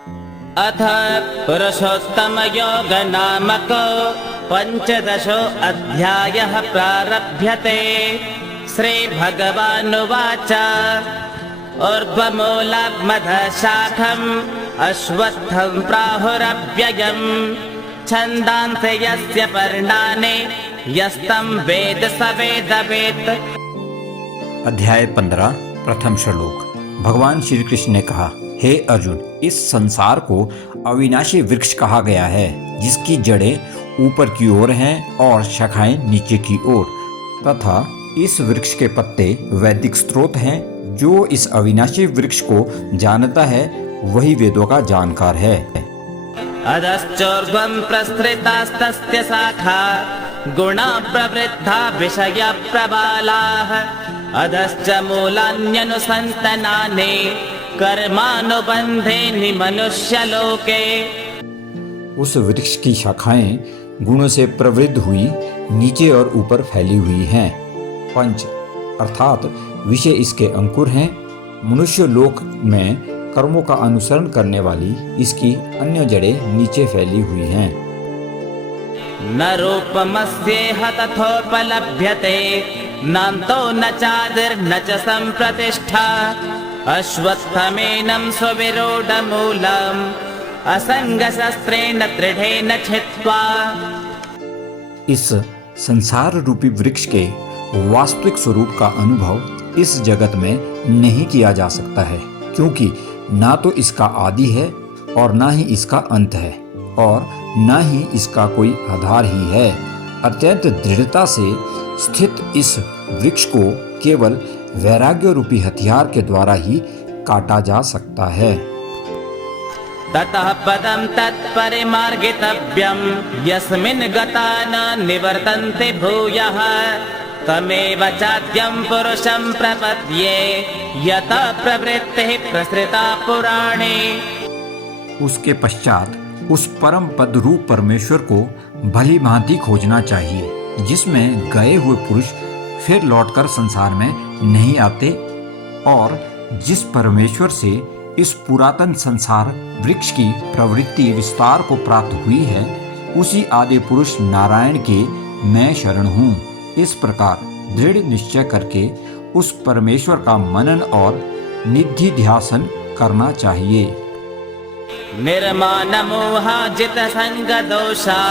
अथ पुरुषोत्तमयोग नामको पञ्चदशो अध्यायः प्रारभ्यते। श्रीभगवानुवाच ऊर्ध्वमूलमधशाखम् अश्वत्थं प्राहुरव्ययम् छन्दांसि यस्य पर्णानि यस्तं वेद स वेदवेत्। अध्याय 15 प्रथम श्लोक। भगवान श्री कृष्ण ने कहा, हे अर्जुन, इस संसार को अविनाशी वृक्ष कहा गया है, जिसकी जड़ें ऊपर की ओर हैं और शाखाएं नीचे की ओर, तथा इस वृक्ष के पत्ते वैदिक स्रोत हैं। जो इस अविनाशी वृक्ष को जानता है वही वेदों का जानकार है। अधश्चोर्ध्वं प्रसृतास्तस्य शाखा गुणा प्रवृद्धा विषय प्रबालाः अधश्च मूलान्यनुसन्तनानि कर्मानुबन्धेनि मनुष्यलोके। उस वृक्ष की शाखाएं गुणों से प्रवृद्ध हुई नीचे और ऊपर फैली हुई हैं। पंच अर्थात विषय इसके अंकुर हैं। मनुष्य लोक में कर्मों का अनुसरण करने वाली इसकी अन्य जड़ें नीचे फैली हुई हैं। न रूपमस्येह तथोपलभ्यते नान्तो न चादिर्न च सम्प्रतिष्ठा अश्वत्थमेनं सुविरूढमूलम् असङ्गशस्त्रेण दृढेन छित्त्वा। इस संसार रूपी वृक्ष के वास्तविक स्वरूप का अनुभव इस जगत में नहीं किया जा सकता है, क्योंकि ना तो इसका आदि है और ना ही इसका अंत है और ना ही इसका कोई आधार ही है। अत्यंत दृढ़ता से स्थित इस वृक्ष को केवल वैराग्य रूपी हथियार के द्वारा ही काटा जा सकता है। ततः पदं तत्परिमार्गितव्यं यस्मिन् गता न निवर्तन्ते भूयः तमेव चाद्यं पुरुषं प्रपद्ये यतः प्रवृत्तिः प्रसृता पुराणे। उसके पश्चात उस परम पद रूप परमेश्वर को भली भांति खोजना चाहिए, जिसमें गए हुए पुरुष फिर लौटकर संसार में नहीं आते, और जिस परमेश्वर से इस पुरातन संसार वृक्ष की प्रवृत्ति विस्तार को प्राप्त हुई है, उसी आदि पुरुष नारायण के मैं शरण हूँ। इस प्रकार दृढ़ निश्चय करके उस परमेश्वर का मनन और निधिध्यासन करना चाहिए। निर्माण मोहाजित संग दोषा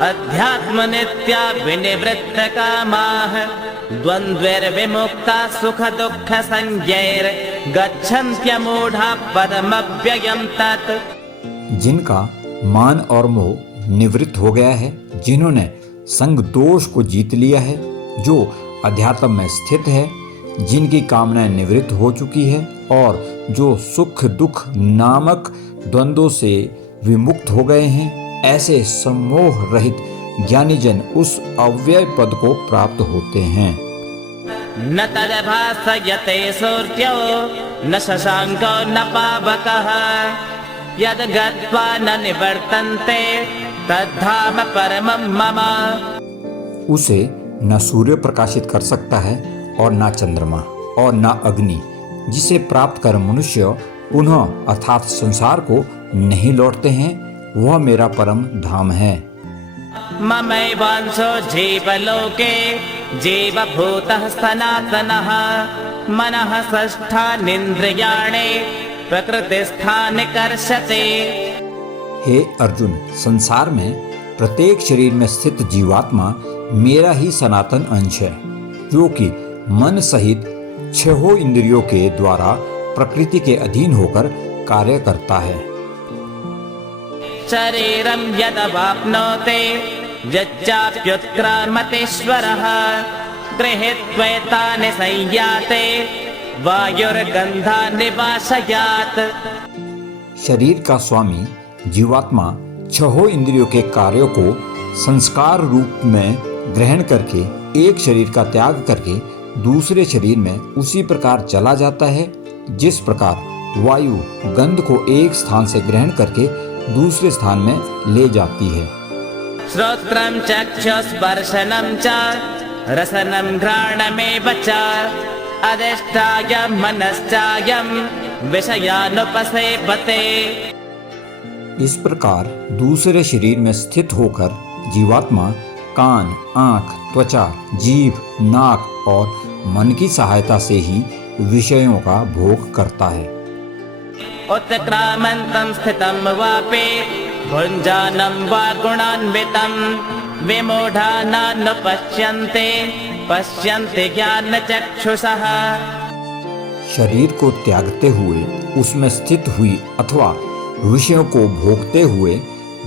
अध्यात्म नित्या विनिवृत्त कामाः द्वन्द्वैर्विमुक्ता सुख दुःख संज्ञैर् गच्छन्त्यमूढ़ा पदमव्ययं तत्। जिनका मान और मोह निवृत्त हो गया है, जिन्होंने संग दोष को जीत लिया है, जो अध्यात्म में स्थित है, जिनकी कामनाएं निवृत्त हो चुकी है और जो सुख दुख नामक द्वंद्वों से विमुक्त हो गए हैं, ऐसे सम्मोह रहित ज्ञानी जन उस अव्यय पद को प्राप्त होते हैं। न तद्भासयते सूर्यो न शशांको न पावकः यद् गत्वा न निवर्तन्ते तद्धाम परमं मम। उसे न सूर्य प्रकाशित कर सकता है और न चंद्रमा और न अग्नि, जिसे प्राप्त कर मनुष्य पुनः अर्थात संसार को नहीं लौटते हैं, वह मेरा परम धाम है। ममैवांशो जीवलोके जीवभूतः सनातनः मनः षष्ठानीन्द्रियाणि प्रकृतिस्थानि कर्षते। हे अर्जुन, संसार में प्रत्येक शरीर में स्थित जीवात्मा मेरा ही सनातन अंश है, जो कि मन सहित छहों इंद्रियों के द्वारा प्रकृति के अधीन होकर कार्य करता है। शरीरं यदवाप्नोति यच्चाप्युत्क्रामतीश्वरः गृहीत्वैतानि संयाते वायुर्गन्धानि वाशयात्। शरीर का स्वामी जीवात्मा छहों इंद्रियों के कार्यों को संस्कार रूप में ग्रहण करके एक शरीर का त्याग करके दूसरे शरीर में उसी प्रकार चला जाता है, जिस प्रकार वायु गंध को एक स्थान से ग्रहण करके दूसरे स्थान में ले जाती है। श्रोत्रं चक्षुस्पर्शनं च रसनं घ्राणमेव च अधिष्ठाय मनश्चायं विषयानुपसेवते। इस प्रकार दूसरे शरीर में स्थित होकर जीवात्मा कान, आँख, त्वचा, जीभ, नाक और मन की सहायता से ही विषयों का भोग करता है। उत्क्रामन्तं स्थितं वापि भुञ्जानं वा गुणान्वितं विमूढानान् पश्यन्ते पश्यन्ति ज्ञानचक्षुषः। शरीर को त्यागते हुए उसमें स्थित हुई अथवा विषयों को भोगते हुए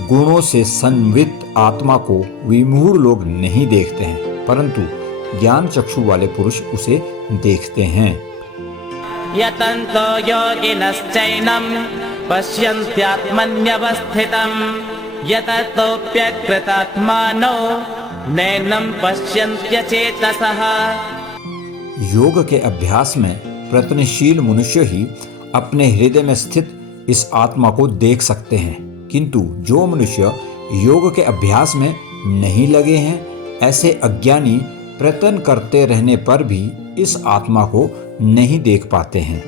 गुणों से संवित आत्मा को विमूढ़ लोग नहीं देखते हैं, परंतु ज्ञान चक्षु वाले पुरुष उसे देखते हैं। यतन्तो योगिनश्चैनं पश्यन्त्यात्मन्यवस्थितं यततोऽप्यकृतात्मानो नैनं पश्यन्त्यचेतसः। योग के अभ्यास में प्रयत्नशील मनुष्य ही अपने हृदय में स्थित इस आत्मा को देख सकते हैं, किंतु जो मनुष्य योग के अभ्यास में नहीं लगे हैं, ऐसे अज्ञानी प्रयत्न करते रहने पर भी इस आत्मा को नहीं देख पाते हैं।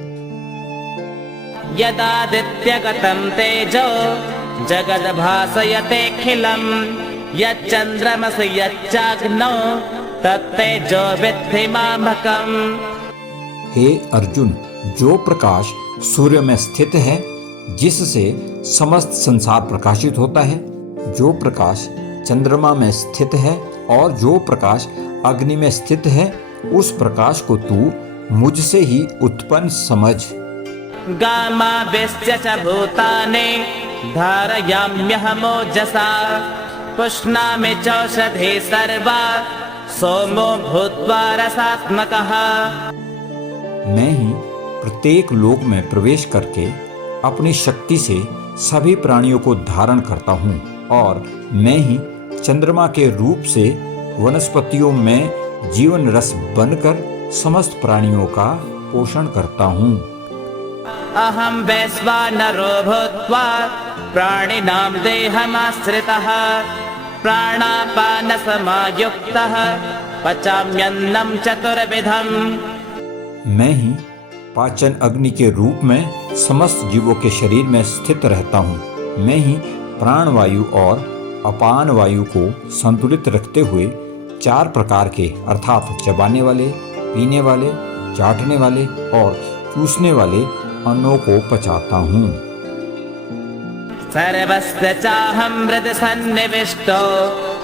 यदादित्यगतं तेजो जगद्भासयतेऽखिलं यच्चन्द्रमसि यच्चाग्नौ तत्तेजो विद्धि मामकम्। हे अर्जुन, जो प्रकाश सूर्य में स्थित है जिससे समस्त संसार प्रकाशित होता है, जो प्रकाश चंद्रमा में स्थित है और जो प्रकाश अग्नि में स्थित है, उस प्रकाश को तू मुझसे ही उत्पन्न समझ। गामाविश्य च भूतानि धारयाम्यहमोजसा पुष्णामि चौषधे सर्वा सोमो भूत्वा रसात्मकः। मैं ही प्रत्येक लोक में प्रवेश करके अपनी शक्ति से सभी प्राणियों को धारण करता हूँ और मैं ही चंद्रमा के रूप से वनस्पतियों में जीवन रस बनकर समस्त प्राणियों का पोषण करता हूँ। अहं वैश्वानरो भूत्वा प्राणिनां देहमाश्रितः प्राणापान समायुक्तः पचाम्यन्नं चतुर्विधम्। मैं ही पाचन अग्नि के रूप में समस्त जीवों के शरीर में स्थित रहता हूँ। मैं ही प्राणवायु और अपान वायु को संतुलित रखते हुए 4 प्रकार के अर्थात चबाने वाले, पीने वाले, चाटने वाले और चूसने वाले अन्नों को पचाता हूँ। सर्वस्य चाहं हृदि सन्निविष्टो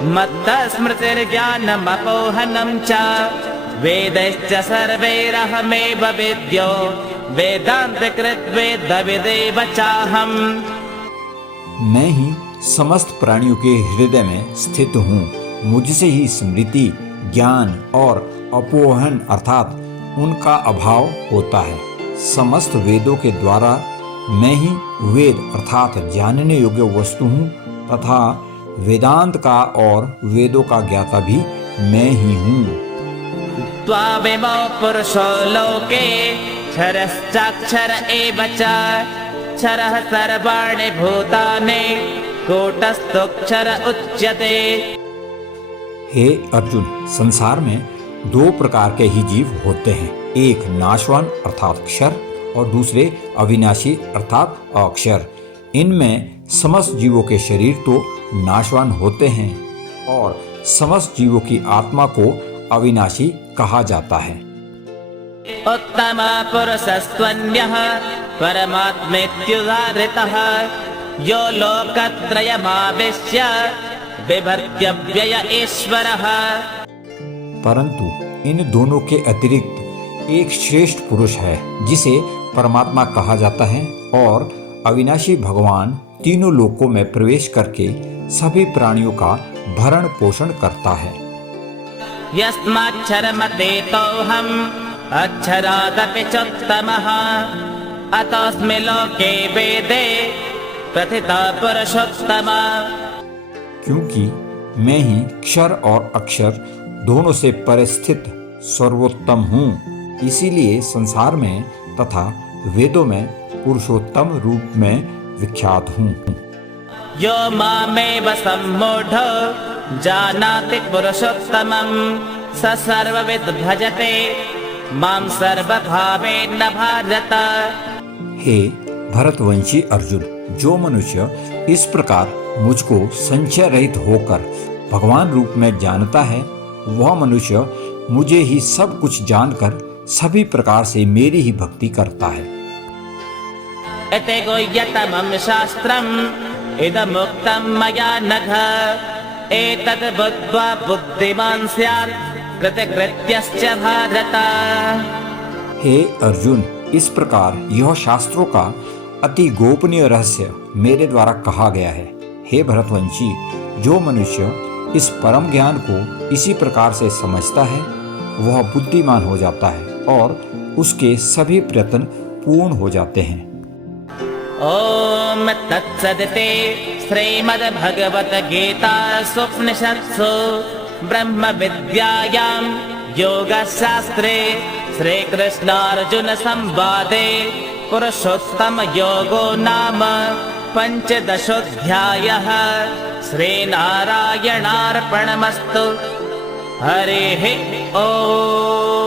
मत्तः स्मृतिर्ज्ञानमपोहनं च वेदैश्च सर्वैरहमेव वेद्यो वेदान्तकृत् वेदविदेव चाहम्। मैं ही समस्त प्राणियों के हृदय में स्थित हूँ। मुझसे ही स्मृति, ज्ञान और अपोहन अर्थात उनका अभाव होता है। समस्त वेदों के द्वारा मैं ही वेद अर्थात जानने योग्य वस्तु हूँ तथा वेदांत का और वेदों का ज्ञाता भी मैं ही हूँ। त्वामेवौ पुरुषो लोके क्षरश्चाक्षर एव च क्षरः सर्वाणि भूतानि कूटस्थोऽक्षर उच्यते। हे अर्जुन, संसार में 2 प्रकार के ही जीव होते हैं, एक नाशवान अर्थात क्षर और दूसरे अविनाशी अर्थात अक्षर। इनमें समस्त जीवों के शरीर तो नाशवान होते हैं और समस्त जीवों की आत्मा को अविनाशी कहा जाता है। उत्तम पुरुषस्त्वन्यः परमात्मेत्युदाहृतः यो लोकत्रयमाविश्य बिभर्त्यव्यय ईश्वरः। परंतु इन दोनों के अतिरिक्त एक श्रेष्ठ पुरुष है जिसे परमात्मा कहा जाता है और अविनाशी भगवान तीनों लोकों में प्रवेश करके सभी प्राणियों का भरण पोषण करता है। यस्माक्षरमतीतोऽहम् अक्षरादपि चोत्तमः अतोऽस्मि लोके वेदे प्रथितः पुरुषोत्तमः। क्योंकि मैं ही क्षर और अक्षर दोनों से परिस्थित सर्वोत्तम हूँ, इसीलिए संसार में तथा वेदों में पुरुषोत्तम रूप में विख्यात हूँ। यो मामेव सम्मूढो जानाति पुरुषोत्तमं स सर्वविद् भजते मां सर्वभावेन भारत। हे भरतवंशी अर्जुन, जो मनुष्य इस प्रकार मुझको संशय रहित होकर भगवान रूप में जानता है, वह मनुष्य मुझे ही सब कुछ जानकर सभी प्रकार से मेरी ही भक्ति करता है। एते गुह्यतमं शास्त्रम् इदमुक्तं मया नघ एतद् बुद्ध्वा बुद्धिमान् स्यात् कृतकृत्यश्च भारत। हे अर्जुन, इस प्रकार यह शास्त्रों का अति गोपनीय रहस्य मेरे द्वारा कहा गया है। हे भरतवंशी, जो मनुष्य इस परम ज्ञान को इसी प्रकार से समझता है, वह बुद्धिमान हो जाता है और उसके सभी प्रयत्न पूर्ण हो जाते हैं। ओम तत्सदिते श्रीमद्भगवद्गीतासूपनिषत्सु ब्रह्म विद्यायां योगशास्त्रे श्रीकृष्णार्जुन संवादे पुरुषोत्तम योगो नाम पंचदशोऽध्यायः। श्रीनारायणार्पणमस्तु। हरिः ओम्।